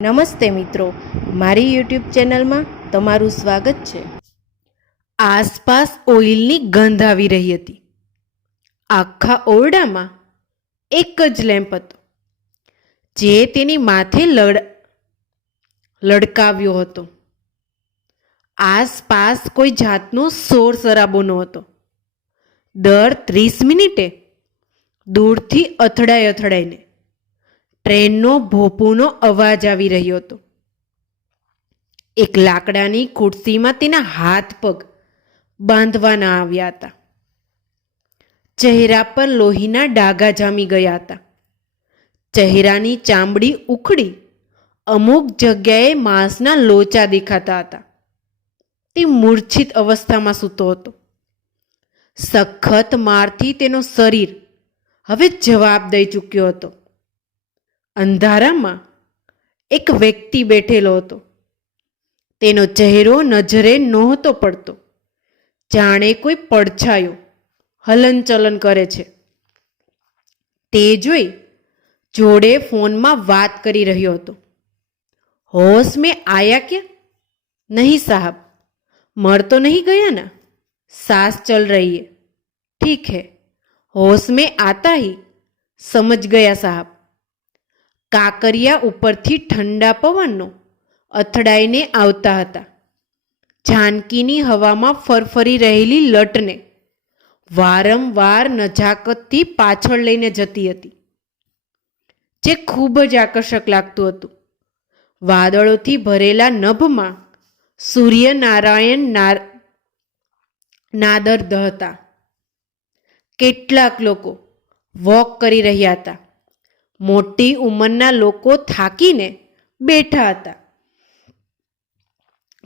નમસ્તે મિત્રો, મારી યુટ્યુબ ચેનલમાં તમારું સ્વાગત છે. આસપાસ ઓઇલની ગંધ આવી રહી હતી. આખા ઓરડામાં એક જ લેમ્પ હતો, જે તેની માથે લડ, લડકાવ્યો હતો. આસપાસ કોઈ જાતનો શોર શરાબો નહોતો. દર ત્રીસ મિનિટે દૂરથી અથડાઈ અથડાઈને ટ્રેનનો ભોપુનો અવાજ આવી રહ્યો હતો. એક લાકડાની ખુરશીમાં તેના હાથ પગ બાંધવાના આવ્યા હતા. ચહેરા પર લોહીના ડાઘા જામી ગયા હતા. ચહેરાની ચામડી ઉખડી અમુક જગ્યાએ માંસના લોચા દેખાતા હતા. તે મૂર્છિત અવસ્થામાં સૂતો હતો. સખત મારથી તેનો શરીર હવે જવાબ દઈ ચૂક્યો હતો. અંધારામાં એક વ્યક્તિ બેઠેલો હતો. તેનો ચહેરો નજરે નહોતો પડતો. જાણે કોઈ પડછાયો હલનચલન કરે છે. તે જોઈ જોડે ફોનમાં વાત કરી રહ્યો હતો. હોશ મેં આયા કે નહીં સાહબ. મર તો નહીં ગયા ના? સાસ ચલ રહી હે. ઠીક હે. હોશ મેં આતા હી? સમજ ગયા સાહબ. કાકરિયા ઉપરથી ઠંડા પવનનો અથડાઈને આવતા હતા. જાનકીની હવામાં ફરફરી રહેલી લટને વારંવાર નજાકતથી પાછળ લઈને જતી હતી, જે ખૂબ જ આકર્ષક લાગતું હતું. વાદળોથી ભરેલા નભમાં સૂર્યનારાયણ નાર, નાદર્દ હતા. કેટલાક લોકો વોક કરી રહ્યા હતા. મોટી ઉંમરના લોકો થાકીને બેઠા હતા.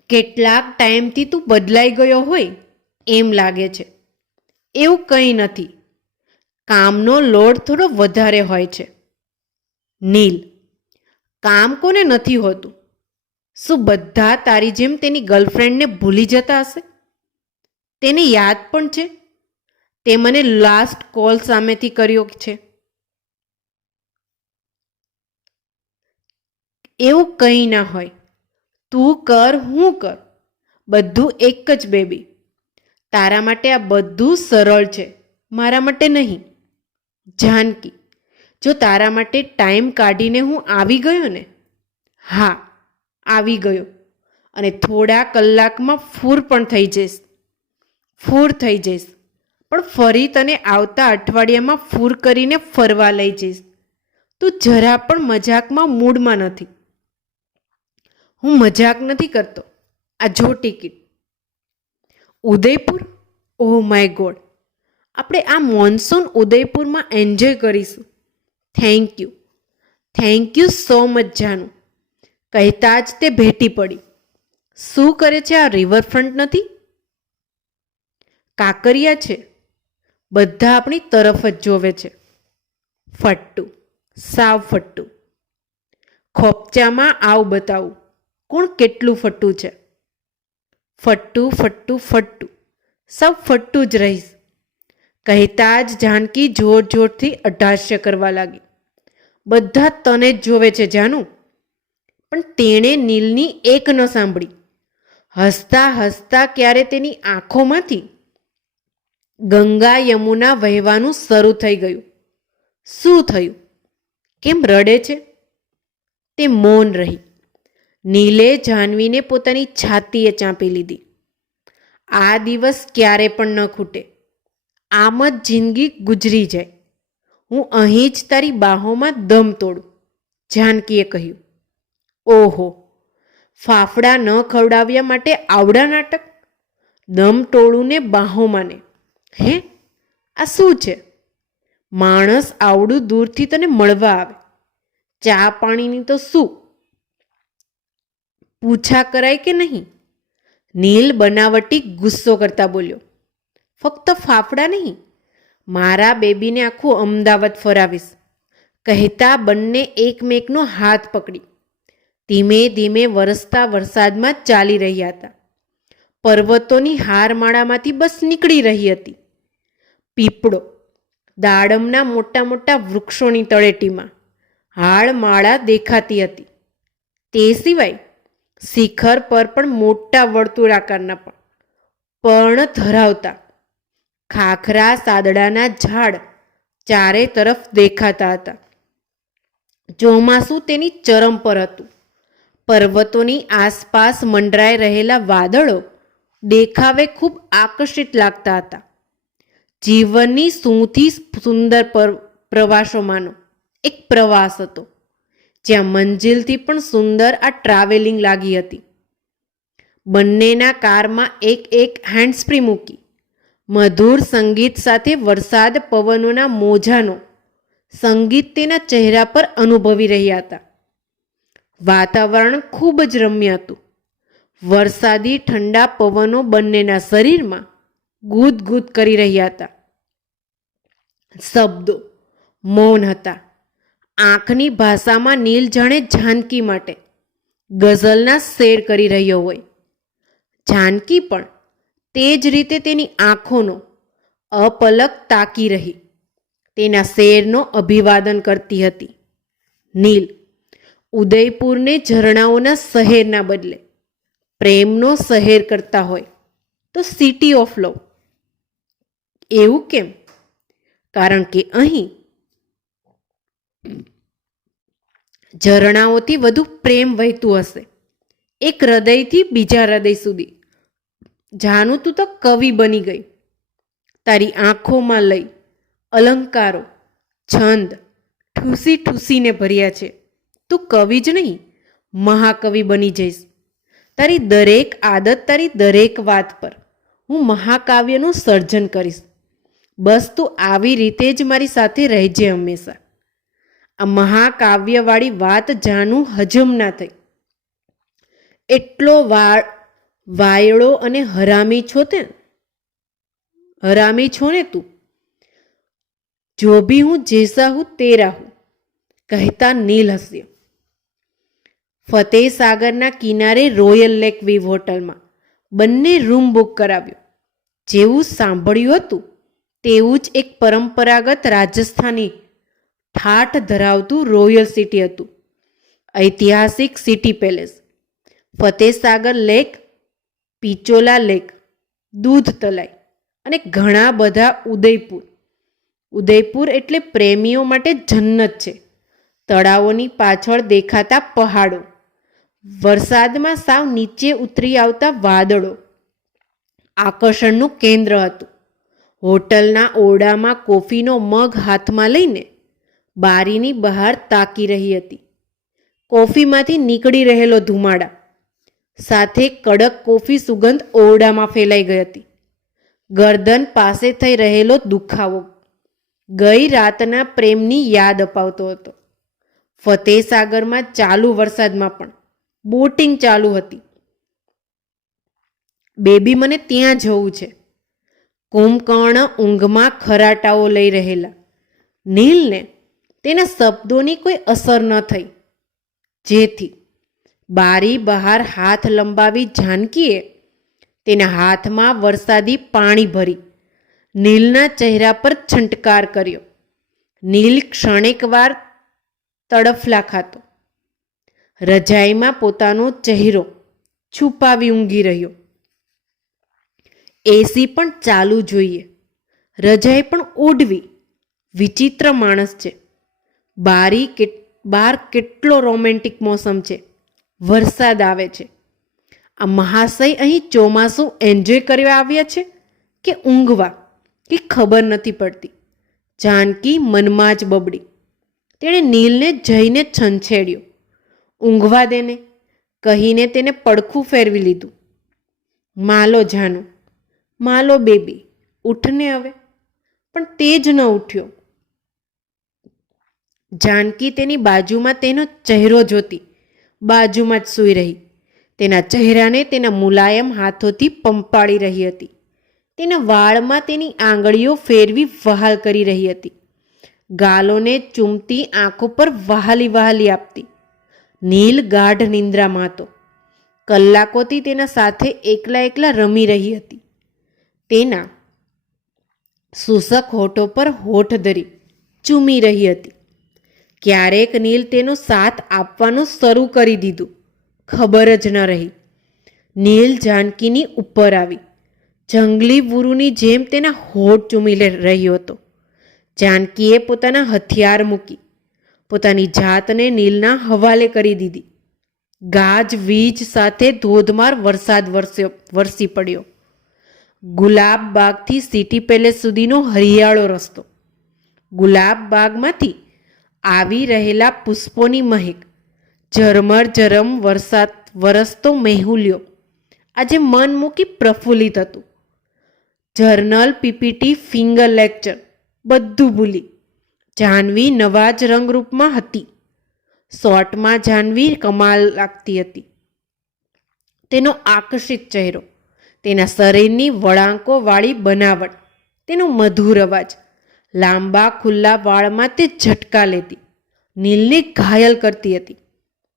કેટલાક ટાઈમથી તું બદલાઈ ગયો હોય એમ લાગે છે. એવું કંઈ નથી. કામનો લોડ થોડો વધારે હોય છે. નીલ, કામ કોને નથી હોતું? શું બધા તારી જેમ તેની ગર્લફ્રેન્ડને ભૂલી જતા હશે? તેને યાદ પણ છે? તે મને લાસ્ટ કોલ સામેથી કર્યો છે. એવું કંઈ ના હોય. તું કર, હું કર. બધું એક જ બેબી. તારા માટે આ બધું સરળ છે. મારા માટે નહીં. જાનકી, જો તારા માટે ટાઈમ કાઢીને હું આવી ગયો ને? હા, આવી ગયો. અને થોડા કલાકમાં ફૂર પણ થઈ જઈશ. ફૂર થઈ જઈશ. પણ ફરી તને આવતા અઠવાડિયામાં ફૂર કરીને ફરવા લઈ જઈશ. તું જરા પણ મજાકમાં મૂડમાં નથી. હું મજાક નથી કરતો. આ જો ticket. Udaipur? Oh my god. આપણે આ મોન્સૂન ઉદયપુરમાં એન્જોય કરીશું. Thank you. Thank you so much, જાનું. કહેતા જ તે ભેટી પડી. શું કરે છે આ રિવરફ્રન્ટ નથી? કાકરિયા છે. બધા આપણી તરફ જ જોવે છે. ફટ્ટુ. સાવ ફટ્ટુ. ખોપચામાં આવ બતાવું. કોણ કેટલું ફટ્ટું છે? ફટ્ટુ ફટ્ટુ ફટ્ટુ. સૌ ફટ્ટુ જ રહીશ. કહેતા જ જાનકી જોર જોરથી અઢાસ્ય કરવા લાગી. બધા તને જ જોવે છે જાનું. પણ તેણે નીલની એક ન સાંભળી. હસતા હસતા ક્યારે તેની આંખોમાંથી? ગંગા યમુના વહેવાનું શરૂ થઈ ગયું. શું થયું? કેમ રડે છે? તે મૌન રહી. નીલે જાનવીને પોતાની છાતીએ ચાંપી લીધી. આ દિવસ ક્યારે પણ ન ખૂટે. આમ જ જિંદગી ગુજરી જાય. હું અહીં જ તારી બાહોમાં દમ તોડું, જાનકીએ કહ્યું. ઓહો, ફાફડા ન ખવડાવ્યા માટે આવડા નાટક? દમ ટોળુંને બાહોમાં ને હે, આ શું છે? માણસ આવડું દૂરથી તને મળવા આવે. ચા પાણીની તો શું પૂછા કરાય કે નહીં? નીલ બનાવટી ગુસ્સો કરતા બોલ્યો, ફક્ત ફાફડા નહીં, મારા બેબીને આખું અમદાવાદ ફરાવીશ. કહેતા બંને એકમેકનો હાથ પકડી. ધીમે ધીમે વરસતા વરસાદમાં ચાલી રહ્યા હતા. પર્વતોની હારમાળામાંથી બસ નીકળી રહી હતી. પીપળો, દાડમના મોટા મોટા વૃક્ષોની તળેટીમાં હાડમાળા દેખાતી હતી. તે સિવાય શિખર પર પણ મોટા વર્તુળાકારના પણ. પર્ણ ધરાવતા. ખાખરા સાદડાના ઝાડ ચારે તરફ દેખાતા હતા. ચોમાસું તેની ચરમ પર હતું. પર્વતોની આસપાસ મંડરાઈ રહેલા વાદળો દેખાવે ખૂબ આકર્ષિત લાગતા હતા. જીવનની સૌથી સુંદર પ્રવાસોમાંનો એક પ્રવાસ હતો. જ્યાં મંજિલથી પણ સુંદર આ ટ્રાવેલિંગ લાગી હતી. બંનેના કારમાં એક એક હેન્ડસ્પ્રી મૂકી. મધુર સંગીત સાથે વરસાદ પવનોના મોજાનો સંગીત તેના ચહેરા પર અનુભવી રહ્યા હતા. વાતાવરણ ખૂબ જ રમ્ય હતું. વરસાદી ઠંડા પવનો બંનેના શરીરમાં ગુદગુદ કરી રહ્યા હતા. શબ્દો, મૌન હતા. આંખની ભાષામાં નીલ જાણે જાનકી માટે ગઝલના શેર કરી રહ્યો હોય. જાનકી પણ તે જ રીતે તેની આંખોનો અપલક તાકી રહી. તેના શેરનો અભિવાદન કરતી હતી. નીલ ઉદયપુરને ઝરણાઓના શહેરના બદલે પ્રેમનો શહેર કરતા હોય તો સિટી ઓફ લવ એવું કેમ? કારણ કે અહીં ઝરણાઓથી વધુ પ્રેમ વહેતું હશે. એક હૃદયથી બીજા હૃદય સુધી. જાનું તું તો કવિ બની ગઈ. તારી આંખોમાં લઈ અલંકારો, છંદ ઠૂસી ઠૂસીને ભર્યા છે. તું કવિ જ નહીં, મહાકવિ બની જઈશ. તારી દરેક આદત, તારી દરેક વાત પર હું મહાકાવ્યનું સર્જન કરીશ. બસ તું આવી રીતે જ મારી સાથે રહેજે હંમેશા. આ મહાકાવ્યવાળી વાત જાણું હજમ ના થઈ. એટલો વા વાયળો અને હરામી છો તે હરામી છો ને તું? જો ભી હું જેસા હું તેરા હું, કહેતા નીલ હસ્ય. ફતેહ સાગરના કિનારે રોયલ લેક વીવ હોટલમાં બંને રૂમ બુક કરાવ્યો. જેવું સાંભળ્યું હતું, તેવું જ એક પરંપરાગત રાજસ્થાની ઠાઠ ધરાવતું રોયલ સિટી હતું. ઐતિહાસિક city palace Fatehsagar lake Pichola lake Doodh Talai અને ઘણા બધા ઉદયપુર. ઉદયપુર એટલે પ્રેમીઓ માટે જન્નત છે. તળાવોની પાછળ દેખાતા પહાડો. વરસાદમાં સાવ નીચે ઉતરી આવતા વાદળો. આકર્ષણનું કેન્દ્ર હતું. હોટલના ઓરડામાં કોફીનો મગ હાથમાં લઈને બારીની બહાર તાકી રહી હતી. કોફીમાંથી નીકળી રહેલો ધુમાડા. સાથે કડક કોફી સુગંધ ઓરડામાં ફેલાઈ ગઈ હતી. ગરદન પાસે થઈ રહેલો દુખાવો ગઈ રાતના પ્રેમની યાદ અપાવતો હતો. ફતેહ સાગરમાં ચાલુ વરસાદમાં પણ બોટિંગ ચાલુ હતી. બેબી મને ત્યાં જવું છે. કુંભકર્ણ ઊંઘમાં ખરાટાઓ લઈ રહેલા. નીલને તેના શબ્દોની કોઈ અસર ન થઈ. જેથી બારી બહાર હાથ લંબાવી જાનકીએ તેના હાથમાં વરસાદી પાણી ભરી નીલના ચહેરા પર છંટકાર કર્યો. નીલ ક્ષણેકવાર તડફલા ખાતો. રજાઈમાં પોતાનો ચહેરો છુપાવી ઊંઘી રહ્યો. એસી પણ ચાલુ જોઈએ. રજાઈ પણ ઓઢવી. વિચિત્ર માણસ છે. બારી કેટ, બાર કેટલો રોમેન્ટિક મોસમ છે. વરસાદ આવે છે. આ મહાશય અહીં ચોમાસું એન્જોય કરવા આવ્યા છે કે ઊંઘવા કે ખબર નથી પડતી. જાનકી મનમાં જ બબડી. તેણે નીલને જઈને છંછેડ્યો. ઊંઘવા દેને, કહીને તેને પડખું ફેરવી લીધું. માલો જાનું, માલો બેબી, ઉઠને હવે. પણ તે જ ન ઉઠ્યો. જાનકી તેની બાજુમાં તેનો ચહેરો જોતી. બાજુમાં જ સૂઈ રહી. તેના ચહેરાને તેના મુલાયમ હાથોથી પંપાળી રહી હતી. તેના વાળમાં તેની આંગળીઓ ફેરવી વહાલ કરી રહી હતી. ગાલોને ચૂમતી આંખો પર વહાલી વહાલી આપતી. નીલ ગાઢ નિંદ્રામાં હતો. કલાકોથી તેના સાથે એકલા એકલા રમી રહી હતી. તેના શુષ્ક હોઠો પર હોઠ ધરી ચૂમી રહી હતી. ક્યારેક નીલ તેનો સાથ આપવાનું શરૂ કરી દીધું. ખબર જ ન રહી. નીલ જાનકીની ઉપર આવી. જંગલી બુરુની જેમ તેના હોઠ ચૂમી રહ્યો હતો. જાનકીએ પોતાના હથિયાર મૂકી. પોતાની જાતને નીલના હવાલે કરી દીધી. ગાજ વીજ સાથે ધોધમાર વરસાદ વરસ્યો, વરસી પડ્યો. ગુલાબ બાગથી સિટી પેલેસ સુધીનો હરિયાળો રસ્તો. ગુલાબ બાગમાંથી આવી રહેલા પુષ્પોની મહેક. ઝરમર ઝરમ વરસાદ વરસતો મેહુલ્યો. આજે મન મૂકી પ્રફુલ્લિત હતું. Journal PPT finger lecture. બધું ભૂલી. જાહ્નવી નવા જ રંગરૂપમાં હતી. શોર્ટમાં જાહ્નવી કમાલ લાગતી હતી. તેનો આકર્ષિત ચહેરો. તેના શરીરની વળાંકોવાળી બનાવટ. તેનો મધુર અવાજ. લાંબા ખુલ્લા વાળમાં તે ઝટકા લેતી. નીલને ઘાયલ કરતી હતી.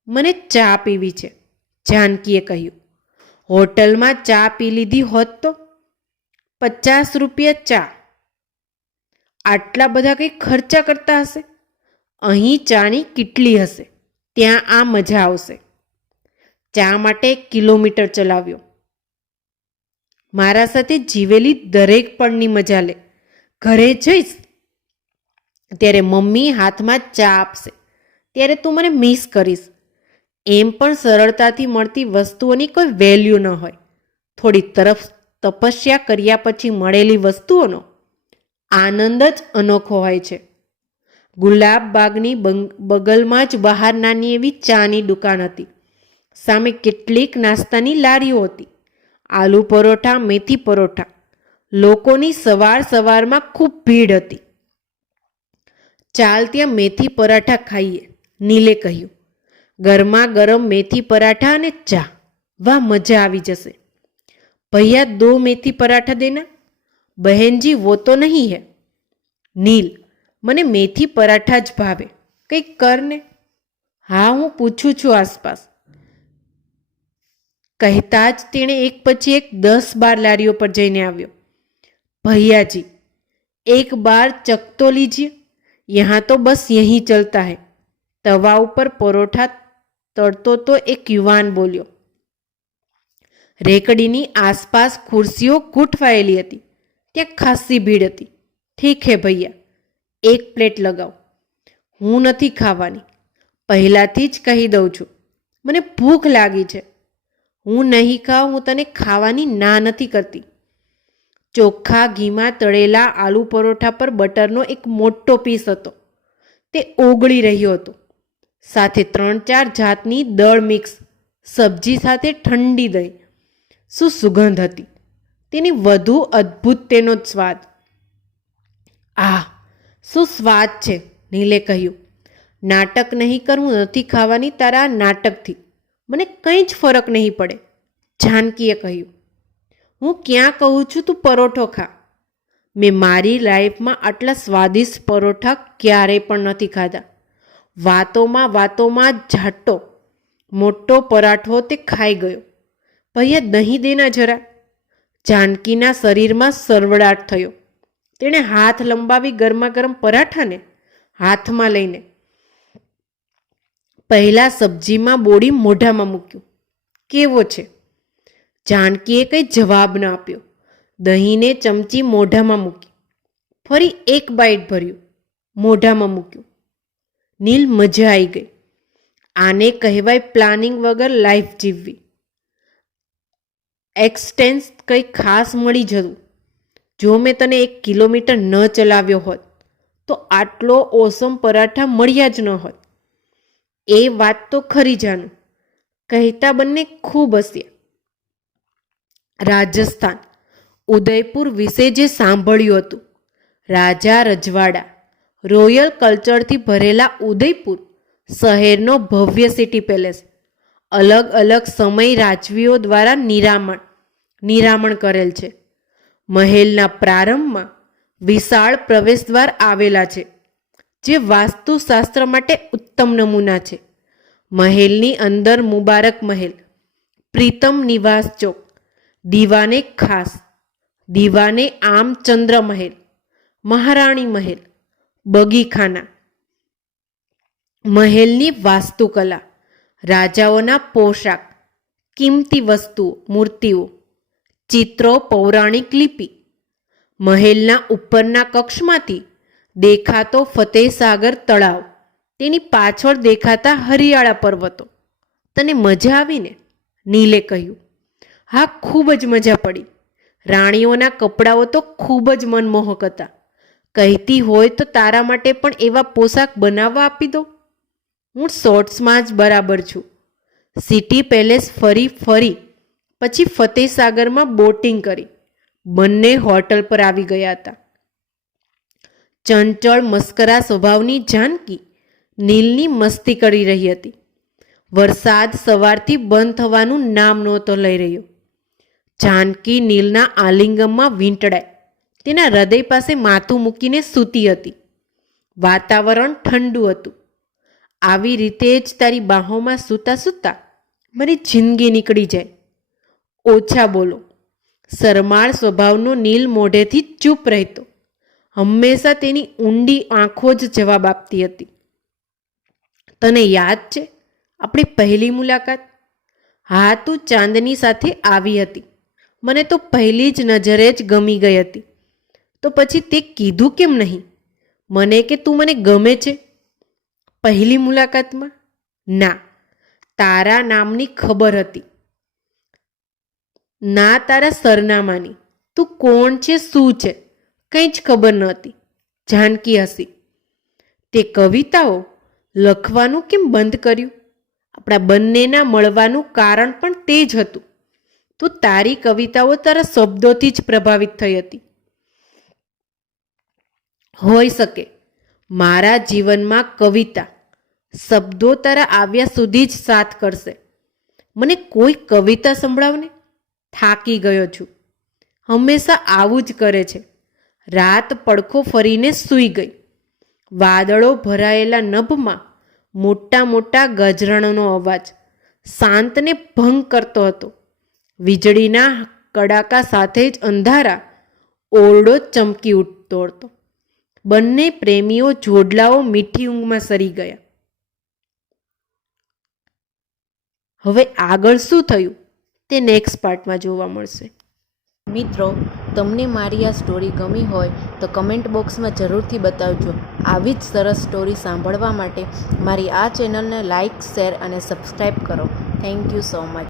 મને ચા પીવી છે, જાનકીએ કહ્યું. હોટલમાં ચા પી લીધી હોત તો? પચાસ રૂપિયા ચા. આટલા બધા કંઈ ખર્ચા કરતા હશે? અહીં ચાની કેટલી હશે? ત્યાં આ મજા આવશે. ચા માટે કિલોમીટર ચલાવ્યો. મારા સાથે જીવેલી દરેક પણની મજા લે. ઘરે જઈશ ત્યારે મમ્મી હાથમાં ચા આપશે. ત્યારે તું મને મિસ કરીશ. એમ પણ સરળતાથી મળતી વસ્તુઓની કોઈ વેલ્યુ ન હોય. થોડી તરફ તપસ્યા કર્યા પછી મળેલી વસ્તુઓનો આનંદ જ અનોખો હોય છે. ગુલાબ બાગની બંગ- બગલમાં જ બહાર નાની એવી ચાની દુકાન હતી. સામે કેટલીક નાસ્તાની લારીઓ હતી. આલુ પરોઠા, મેથી પરોઠા. લોકોની સવાર સવારમાં ખૂબ ભીડ હતી. ચાલ ત્યાં મેથી પરાઠા ખાઈએ, નીલે કહ્યું. ગરમા ગરમ મેથી પરાઠા અને ચા. વાહ, મજા આવી જશે. ભૈયા, દો મેથી પરાઠા દેના. બહેનજી, વો તો નહીં હે. નીલ, મને મેથી પરાઠા જ ભાવે. કંઈક કરને હા, હું પૂછું છું આસપાસ. કહેતા જ તેણે એક પછી એક દસ બાર લારીઓ પર જઈને આવ્યો. ભૈયાજી, એક બાર ચક તો લીजिए यहाँ तो बस यही चलता है તવા ઉપર પરોઠા તળતો તો એક યુવાન બોલ્યો રેકડીની આસપાસ ખુરશીઓ ગૂંઠવાયેલી હતી ત્યાં ખાસી ભીડ હતી ઠીક હે ભૈયા એક પ્લેટ લગાવ હું નથી ખાવાની પહેલાંથી જ કહી દઉં છું મને ભૂખ લાગી છે હું નહીં ખાઉં હું તને ખાવાની ના નથી કરતી ચોખ્ખા ઘીમાં તળેલા આલુ પરોઠા પર બટરનો એક મોટો પીસ હતો. તે ઓગળી રહ્યો હતો. સાથે ત્રણ ચાર જાતની દળ મિક્સ, સબ્જી સાથે ઠંડી દહીં શું સુગંધ હતી. તેની વધુ અદ્ભુત તેનો જ સ્વાદ. આહ, શું સ્વાદ છે, નીલે કહ્યું. નાટક નહીં કરવું નથી ખાવાની, તારા નાટકથી. મને કંઈ જ ફરક નહીં પડે, જાનકીએ કહ્યું. હું ક્યાં કહું છું તું પરોઠો ખા. મેં મારી લાઈફમાં આટલા સ્વાદિષ્ટ પરોઠા ક્યારેય પણ નથી ખાધા. વાતોમાં વાતોમાં જાટો મોટો પરાઠો તે ખાઈ ગયો. ભૈયા દહીં દેના જરા. જાનકીના શરીરમાં સરવડાટ થયો. તેણે હાથ લંબાવી ગરમા ગરમ પરાઠાને હાથમાં લઈને પહેલાં સબ્જીમાં બોડી મોઢામાં મૂક્યું. કેવો છે? જાનકીએ કંઈ જવાબ ન આપ્યો. દહીંને ચમચી મોઢામાં મૂકી. ફરી એક બાઈટ ભર્યું. મોઢામાં મૂક્યું. નીલ મજા આવી ગઈ. આને કહેવાય પ્લાનિંગ વગર લાઈફ જીવવી. એક્સટેન્સ કંઈ ખાસ મળી જતું. જો મેં તને એક કિલોમીટર ન ચલાવ્યો હોત, તો આટલો ઓસમ પરાઠા મળ્યા જ ન હોત. એ વાત તો ખરી જાનું. કહેતા બંને ખૂબ હસ્યા. રાજસ્થાન. ઉદયપુર વિશે જે સાંભળ્યું હતું. રાજા રજવાડા, રોયલ કલ્ચરથી ભરેલા ઉદયપુર, શહેરનો ભવ્ય સિટી પેલેસ. અલગ અલગ સમય રાજવીઓ દ્વારા નિરામણ નિરામણ કરેલ છે. મહેલના પ્રારંભમાં વિશાળ પ્રવેશદ્વાર આવેલા છે, જે વાસ્તુશાસ્ત્ર માટે ઉત્તમ નમૂના છે. મહેલની અંદર મુબારક મહેલ, પ્રીતમ નિવાસ ચોક દીવાને ખાસ, દીવાને આમ ચંદ્ર મહેલ, મહારાણી મહેલ, બગીખાના. મહેલની વાસ્તુકલા, રાજાઓના પોશાક, કિંમતી વસ્તુઓ, મૂર્તિઓ, ચિત્રો, પૌરાણિક લિપિ. મહેલના ઉપરના કક્ષમાંથી દેખાતો ફતેહસાગર તળાવ, તેની પાછળ દેખાતા હરિયાળા પર્વતો. તને મજા આવીને? નીલે કહ્યું. હા, ખૂબ જ મજા પડી. રાણીઓના કપડાઓ તો ખૂબ જ મનમોહક હતા. કહેતી હોય તો તારા માટે પણ એવા પોશાક બનાવવા આપી દો. હું શોર્ટ્સમાં જ બરાબર છું. સિટી પેલેસ ફરી ફરી, પછી ફતેહસાગરમાં બોટિંગ કરી. બંને હોટલ પર આવી ગયા હતા. ચંચળ મસ્કરા સ્વભાવની જાનકી નીલની મસ્તી કરી રહી હતી. વરસાદ સવારથી બંધ થવાનું નામ નહોતો લઈ રહ્યો. જાનકી નીલના આલિંગમમાં વીંટળાય. તેના હૃદય પાસે માથું મૂકીને સૂતી હતી. વાતાવરણ ઠંડુ હતું. આવી રીતે જ તારી બાહોમાં સૂતા સૂતા મારી જિંદગી નીકળી જાય. ઓછા બોલો. શરમાળ સ્વભાવનો નીલ મોઢેથી ચૂપ રહેતો. હંમેશા તેની ઊંડી આંખો જ જવાબ આપતી હતી. તને યાદ છે? આપણી પહેલી મુલાકાત? હા, તું ચાંદની સાથે આવી હતી. મને તો પહેલી જ નજરે જ ગમી ગઈ હતી. તો પછી તે કીધું કેમ નહીં? મને કે તું મને ગમે છે? પહેલી મુલાકાતમાં? ના, તારા નામની ખબર હતી. ના, તારા સરનામાની. તું કોણ છે, શું છે? કંઈ જ ખબર નહોતી. જાનકી હસી. તે કવિતાઓ લખવાનું કેમ બંધ કર્યું? આપણા બંનેના મળવાનું કારણ પણ તે જ હતું. તો તારી કવિતાઓ તારા શબ્દોથી જ પ્રભાવિત થઈ હતી. હોઈ શકે મારા જીવનમાં કવિતા શબ્દો તારા આવ્યા સુધી જ સાથ કરશે. મને કોઈ કવિતા સંભળાવને થાકી ગયો છું. હંમેશા આવું જ કરે છે. રાત પડખો ફરીને સૂઈ ગઈ. વાદળો ભરાયેલા નભમાં મોટા મોટા ગજરાણનો અવાજ શાંતને ભંગ કરતો હતો. વીજળીના કડાકા સાથે જ અંધારા ઓરડો ચમકી ઉઠતો હતો બંને પ્રેમીઓ જોડલાઓ મીઠી ઊંઘમાં સરી ગયા. હવે આગળ શું થયું? તે નેક્સ્ટ પાર્ટમાં જોવા મળશે. મિત્રો, તમને મારી આ સ્ટોરી ગમી હોય તો કમેન્ટ બોક્સમાં જરૂરથી બતાવજો. આવી જ સરસ સ્ટોરી સાંભળવા માટે મારી આ ચેનલને લાઇક શેર અને સબસ્ક્રાઈબ કરો. Thank you so much